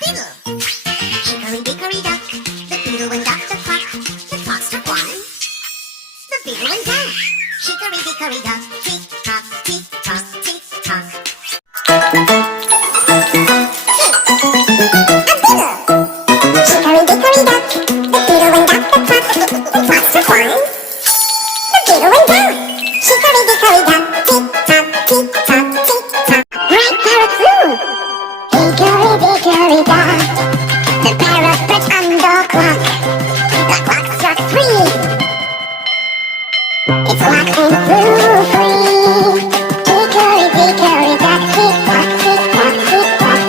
beetle. Hickory dickory dock, the beetle went up the clock. The clock struck one. The beetle went down. Hickory dickory dock, tick tock, tick tock, tick tock. A beetle. Hickory dickory dock, the beetle went up the clock. The clock struck one. The beetle went down. Hickory dickory dock, tick tock, tick tock, tick tock. Bright parrot flew. Hickory dickory dock, the parrot perched on the clock. The clock struck three. It's locked and flew free. Hickory dickory dock, tick tock, tick tock, tick tock.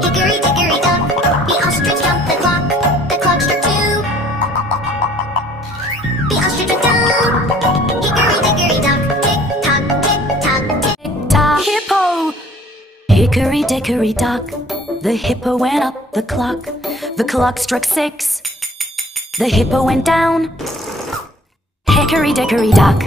Hickory dickory dock, the ostrich jumped the clock. The clock struck two. The ostrich went down. Hickory dickory dock, tick tock, tick tock, tick. Tick-tock, hippo! Hickory dickory dock, the hippo went up the clock. The clock struck six. The hippo went down. Hickory dickory dock,